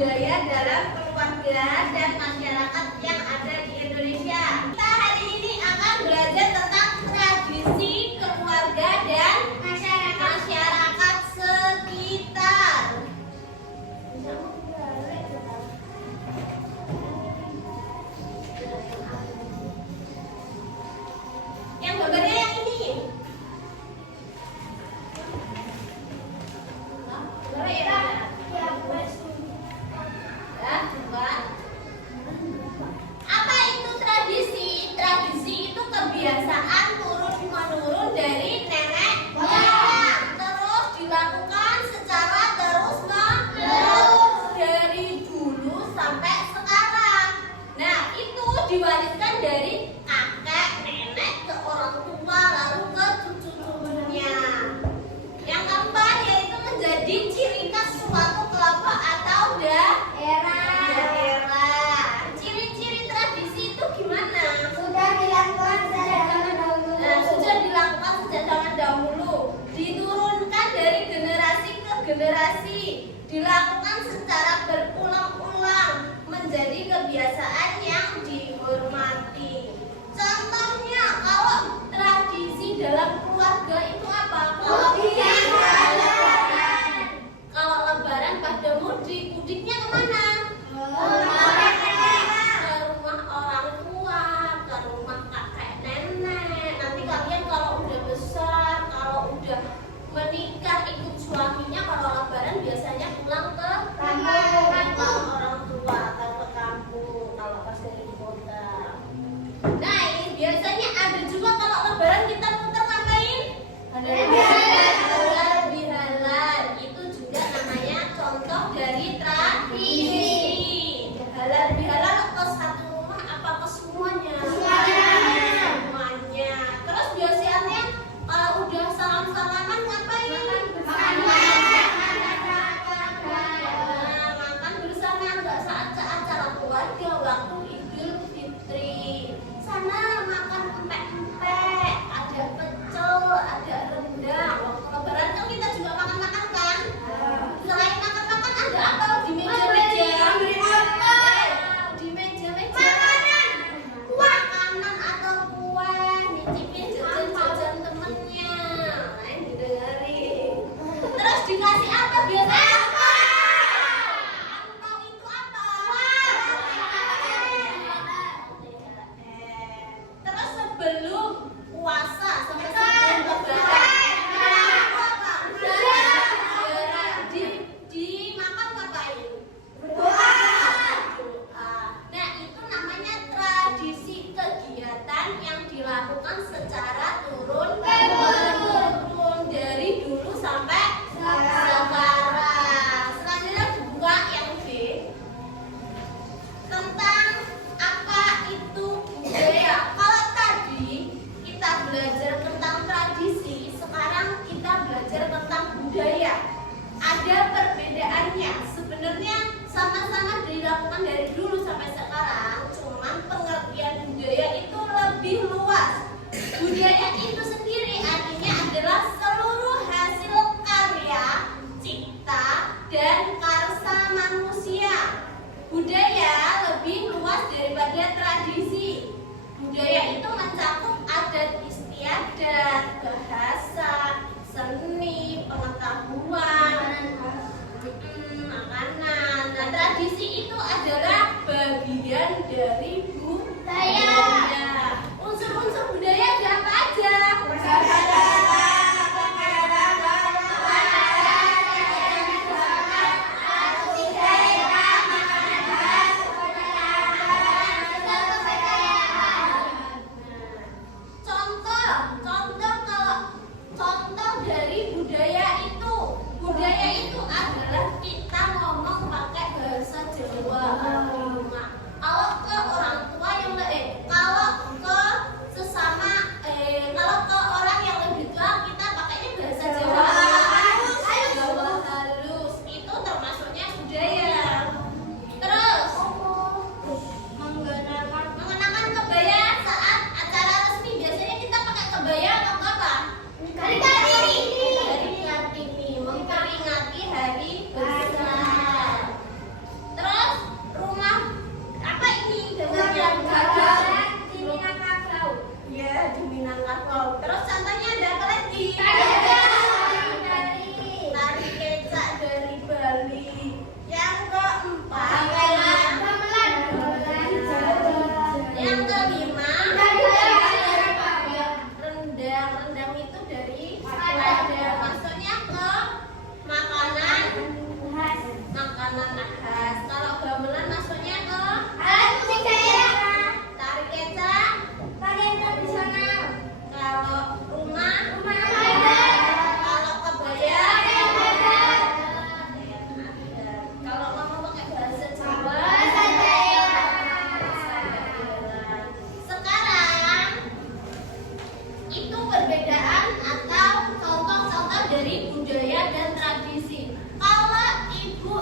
budaya dalam keluarga dan masyarakat yang ada di Indonesia. Kita hari ini akan belajar tentang tradisi keluarga dan masyarakat sekitar. Yang gambarnya yang ini. Apa itu tradisi? Tradisi itu kebiasaan turun-menurun dari nenek moyang, terus dilakukan secara terus-menerus dari dulu sampai sekarang. Nah, itu diwariskan dari kakek nenek ke orang tua lalu ke cucu-cucunya. Yang keempat yaitu menjadi ciri khas suatu kelompok atau daerah. Ciri-ciri tradisi itu gimana? Sudah dilakukan sejak zaman dahulu. Nah, sudah dilakukan sejak zaman dahulu, diturunkan dari generasi ke generasi, dilakukan secara berulang-ulang, menjadi kebiasaan yang dihormati. Contohnya, kalau tradisi dalam keluarga itu apa? Kalau lebaran pada mudik, mudiknya kemana? Ke rumah orang tua, ke rumah kakek nenek. Nanti kalian kalau udah besar, kalau udah menikah ikut suaminya, kalau lebaran biasanya pulang ke rumah orang tua atau ke kampung kalau pas dari kota. Nah, ini biasanya ada juga kalau lebaran kita muter ngapain? Ada halal. Itu juga namanya contoh dari tradisi. Halal ke satu rumah apa ke semuanya? Semuanya. Terus biasanya kalau udah salam-salaman ngapain? Makan bersama, nggak saat acara keluarga waktu Idul Fitri. Sana makan empek-empek, ada pecel, ada rendang. Waktu lebaran kan kita juga makan-makan kan? Selain makan-makan ada apa di meja-meja? Di meja-meja makanan atau kue, nyicipin jajan-jajan temennya. Nah, didengerin. Terus dikasih apa biasanya? Angpau itu apa? Terus sebelum puasa sampai sebelum lebaran dimakan ngapain? Doa. Nah, itu namanya tradisi kegiatan yang dilakukan secara turun-temurun dari dulu sampai sekarang. Selanjutnya dibuka yang B. Tentang apa itu budaya. Kalau tadi kita belajar tentang tradisi, sekarang kita belajar tentang budaya. Ada perbedaannya. Sebenarnya sama-sama dilakukan dari dulu sampai sekarang, cuman pengertian budaya itu lebih luas. Budaya itu sendiri artinya adalah seluruh hasil karya, cipta, dan karsa manusia. Budaya lebih luas daripada tradisi. Budaya itu mencakup adat istiadat, bahasa, seni, pengetahuan, makanan. Nah, tradisi itu adalah bagian dari budaya. Unsur-unsur budaya ada apa aja? Contoh dari budaya itu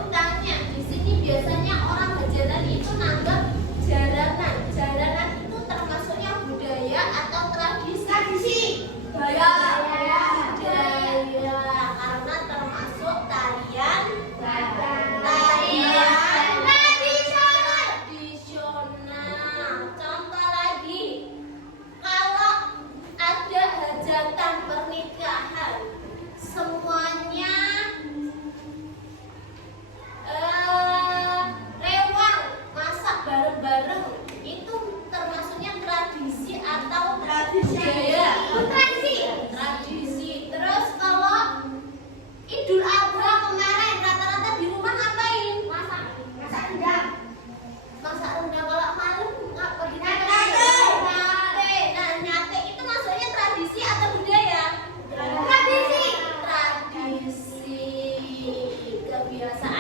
tanya, di sini biasanya orang hajatan itu nanggap jaranan. Jaranan itu termasuknya budaya atau tradisi? Tradisi. Budaya. Karena termasuk tarian tradisional. Contoh lagi, kalau ada hajatan pernikahan, semuanya rewang masak bareng-bareng, itu termasuknya tradisi atau budaya? Tradisi. Terus kalau Idul Adha kemarin rata-rata di rumah ngapain? Masak rendang. Masak rendang. Kalau malam apa di Nyate. Nah, nyate itu maksudnya tradisi atau budaya? Tradisi. Tradisi. Kebiasaan